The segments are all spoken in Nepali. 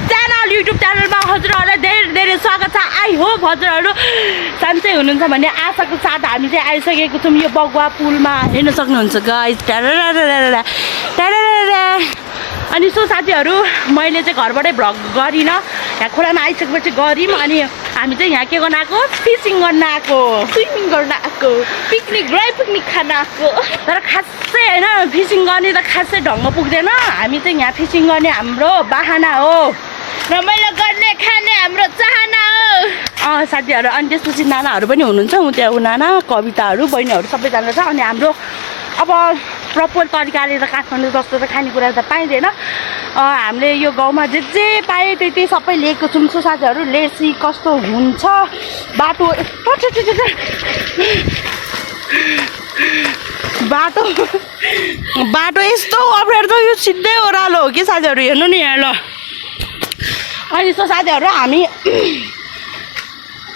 युट्युब च्यानलमा हजुरहरूलाई धेरै धेरै स्वागत छ। आई होप हजुरहरू सन्चै हुनुहुन्छ भन्ने आशाको साथ हामी चाहिँ आइसकेको छौँ यो बगुवा पुलमा। हेर्न सक्नुहुन्छ गाइस। अनि सो साथीहरू मैले चाहिँ घरबाटै भ्लग गरिनँ, यहाँ खोलामा आइसकेपछि गऱ्यौँ। अनि हामी चाहिँ यहाँ के गर्न आएको, फिसिङ गर्न आएको, स्विमिङ गर्न आएको, पिकनिक ड्राई पिकनिक खान आएको। तर खासै होइन फिसिङ गर्ने त खासै ढङ्ग पुग्दैन। हामी चाहिँ यहाँ फिसिङ गर्ने हाम्रो बाहना हो, रमाइलो गर्ने खाने हाम्रो चाहना हो। साथीहरू अनि त्यसपछि नानाहरू पनि हुनुहुन्छ, ऊ त्यहाँ नाना कविताहरू बहिनीहरू सबैजना छ। अनि हाम्रो अब प्रपर तरिकाले त काठमाडौँ जस्तो त खानेकुरा त पाइँदैन। हामीले यो गाउँमा जे जे पायो त्यही सबै लिएको छौँ। सो साथीहरू लेट्स सी कस्तो हुन्छ बाटो। बाटो यस्तो अप्ठ्यारो त यो सिधै ओह्रालो हो कि साथीहरू, हेर्नु नि यहाँ ल। अनि सो साथीहरू हामी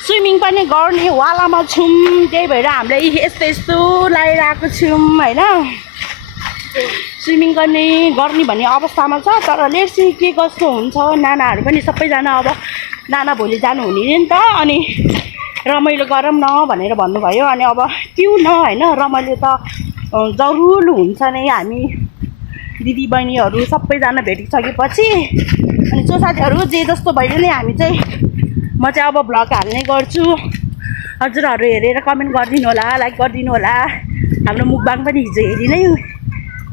स्विमिङ पनि गर्ने वालामा छौँ, त्यही भएर हामीले यस्तो यस्तो लगाइरहेको छौँ होइन। स्विमिङ गर्ने भन्ने अवस्थामा छ। तर लेट्स सी के कस्तो हुन्छ। नानाहरू पनि सबैजना अब नाना भोलि जानुहुने नि त, अनि रमाइलो गरौँ न भनेर भन्नुभयो। अनि अब पिउँ न होइन, रमाइलो त जरुर हुन्छ नै। हामी दिदी बहिनीहरू सबैजना भेटिसकेपछि अनि जो साथीहरू जे जस्तो भयो नि हामी चाहिँ म चाहिँ अब भ्लग हाल्ने गर्छु। हजुरहरू हेरेर कमेन्ट गरिदिनु होला, लाइक गरिदिनु होला। हाम्रो मुखबाङ पनि हिजो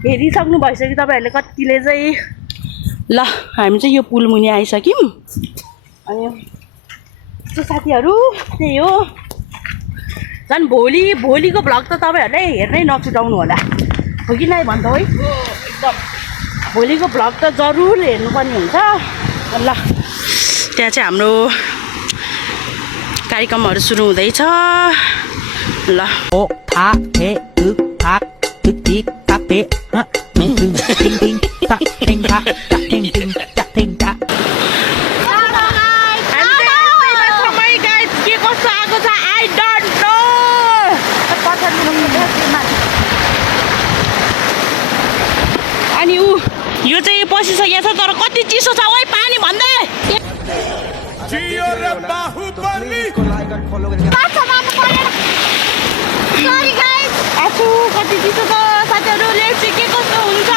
हेरिसक्नु भइसक्यो तपाईँहरूले कतिले चाहिँ। ल हामी चाहिँ यो पुल मुनि आइसक्यौँ। अनि त्यो साथीहरू त्यही हो। झन् भोलिको भ्लग त तपाईँहरूले हेर्नै नछुटाउनु होला, हो कि नै भन्दा है। एकदम भोलिको भ्लग त जरुर हेर्नुपर्ने हुन्छ। ल त्यहाँ चाहिँ हाम्रो कार्यक्रमहरू सुरु हुँदैछ। ल ओ था हे उ था टिक टिक ता ते ह टिङ टिङ टिङ टिङ ता टिङ ता टिङ टिङ ता टिङ ता। के कस्तो आएको छ आई डोन्ट नो। अनि यो चाहिँ पसिसकेको छ, तर कति चिसो छ ओइ पानी भन्दै। कति चिसो छ साथीहरू, लेट्स सी के कस्तो हुन्छ।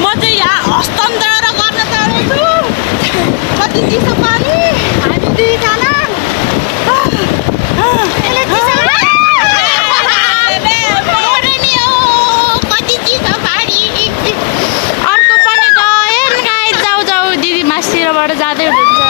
म चाहिँ यहाँ हस्तान्तरण गर्न चाहन्छु। कति चिसो पानी, हामी दुईजना अर्को पनि गएन जाऊ दिदी मास्तिरबाट जाँदै हुनुहुन्छ।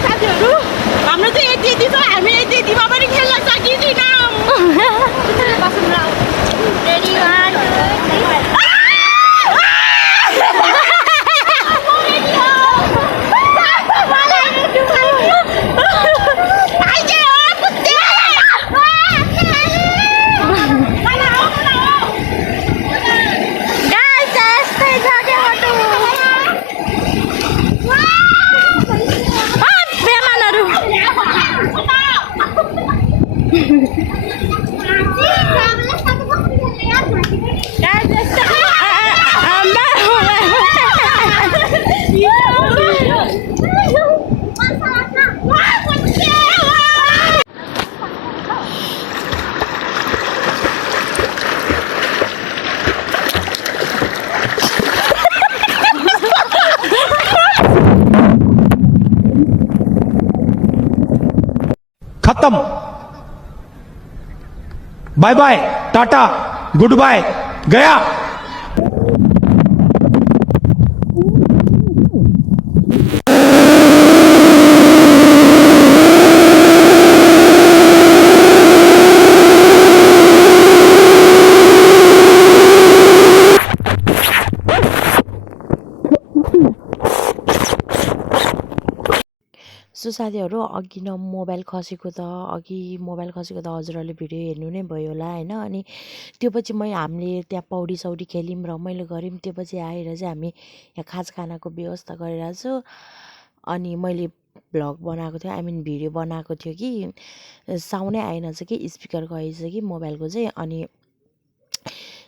साथीहरू हाम्रो चाहिँ यति छ, हामी यतिमा पनि खेल्न सकिँदैनौँ। खत्म, बाय बाय, टाटा, गुड बाय, गया। सो सो साथीहरू अघि न मोबाइल खसेको त हजुरहरूले भिडियो हेर्नु नै भयो होला होइन। अनि त्यो पछि हामीले त्यहाँ पौडी सौडी खेल्यौँ रमाइलो गऱ्यौँ। त्यो पछि आएर चाहिँ हामी यहाँ खानाको व्यवस्था गरिरहेको छु। अनि मैले भ्लग बनाएको थियो, भिडियो बनाएको थियो कि साउन्डै आएनछ कि स्पिकर गएछ कि मोबाइलको चाहिँ। अनि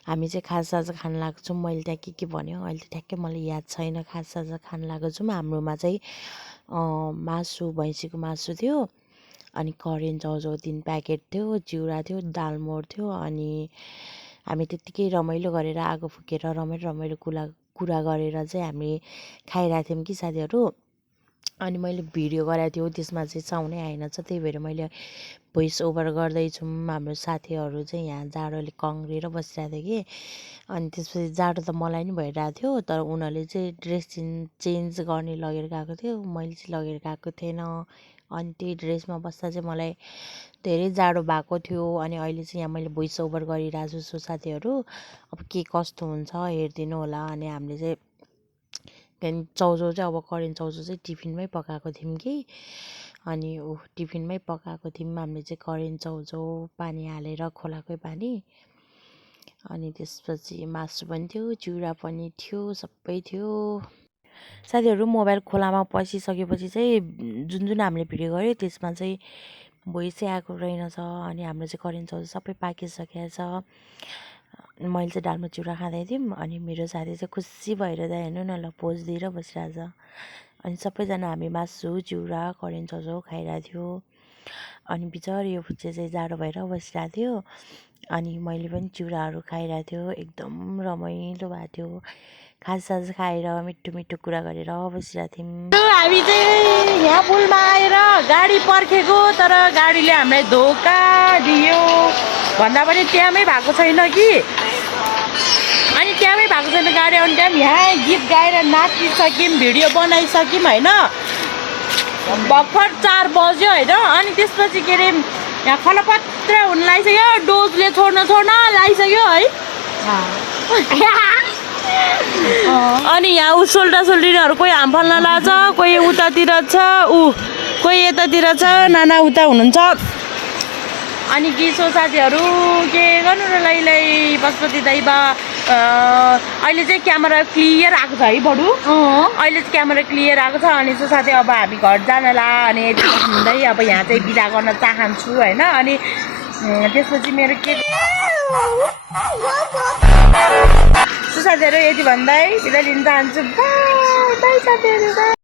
हामी चाहिँ खाजा खान लागेको छौँ। मैले त्यहाँ के भन्यो अहिले त ठ्याक्कै मलाई याद छैन। खाजा खान लागेको छौँ। हाम्रोमा चाहिँ मासु, भैँसीको मासु थियो, अनि करेन्ट चाउचाउ 3 प्याकेट थियो, चिउरा थियो, दालमोड थियो। अनि हामी त्यत्तिकै रमाइलो गरेर आगो फुकेर रमाइलो कुरा गरेर चाहिँ हामी खाइरहेको थियौँ कि साथीहरू। अनि मैले भिडियो गराएको थियो, त्यसमा चाहिँ साउन्डै आएनछ, त्यही भएर मैले भोइस ओभर गर्दैछौँ। हाम्रो साथीहरू चाहिँ यहाँ जाडोले कङ्ग्रिएर बसिरहेको थियो कि। अनि त्यसपछि जाडो त मलाई नि भइरहेको थियो, तर उनीहरूले चाहिँ ड्रेस चेन्ज गर्ने लगेर गएको थियो, मैले चाहिँ लगेर गएको थिएन। अनि त्यही ड्रेसमा बस्दा चाहिँ मलाई धेरै जाडो भएको थियो। अनि अहिले चाहिँ यहाँ मैले भोइस ओभर गरिरहेको छु। सो साथीहरू अब के कस्तो हुन्छ हेरिदिनु होला। अनि हामीले चाहिँ चाउचाउ चाहिँ अब करेन्ट चाउचाउ चाहिँ टिफिनमै पकाएको थियौँ कि। अनि टिफिनमै पकाएको थियौँ हामीले चाहिँ करेन्ट चाउचाउ, पानी हालेर खोलाकै पानी। अनि त्यसपछि मासु पनि थियो, चिउरा पनि थियो, सबै थियो। साथीहरू मोबाइल खोलामा पसिसकेपछि चाहिँ जुन हामीले भिडियो गऱ्यो त्यसमा चाहिँ भोइस चाहिँ आएको रहेनछ। अनि हाम्रो चाहिँ करेन्ट चाउचाउ सबै पाकिसकेको छ। मैले चाहिँ दालमा चिउरा खाँदै थियौँ। अनि मेरो साथी चाहिँ खुसी भएर चाहिँ हेर्नु न ल पोज दिएर बसिरहेछ। अनि सबैजना हामी मासु, चिउरा, करेन्ट चाउचाउ खाइरहेको थियो। अनि बिचरा यो फुच्चे चाहिँ जाडो भएर बसिरहेको थियो। अनि मैले पनि चिउराहरू खाइरहेको थियो, एकदम रमाइलो भएको थियो। खाजासाज खाएर मिठो कुरा गरेर बसिरहेको थियौँ। हामी चाहिँ यहाँ पुलमा आएर गाडी पर्खेको, तर गाडीले हामीलाई धोका दियो भन्दा पनि त्यहाँमै भएको छैन कि। अनि त्यहाँमै भएको छैन गाडी आउने टाइम, यहाँ गीत गाएर नाचिसक्यौँ, भिडियो बनाइसक्यौँ होइन। भर्खर 4 बज्यो होइन। अनि त्यसपछि के अरे यहाँ खलपत्र हुन लागिसक्यो, डोजले छोड्न लागिसक्यो है। अनि यहाँ सोल्टा सोल्टिनीहरू कोही हाम फाल्न लाग्छ, कोही उतातिर छ, कोही यतातिर छ, नाना उता हुनुहुन्छ। अनि किसो साथीहरू के गर्नु र लै पशुपति दाइ बा अहिले चाहिँ क्यामेरा क्लियर आएको छ है बडु। अहिले चाहिँ क्यामेरा क्लियर आएको छ। अनि सो साथी अब हामी घर जानला। अनि हुँदै अब यहाँ चाहिँ बिदा गर्न चाहन्छु होइन। अनि त्यसपछि मेरो के साथीहरू यति भन्दै बिदा लिन चाहन्छु। बाई साथीहरू।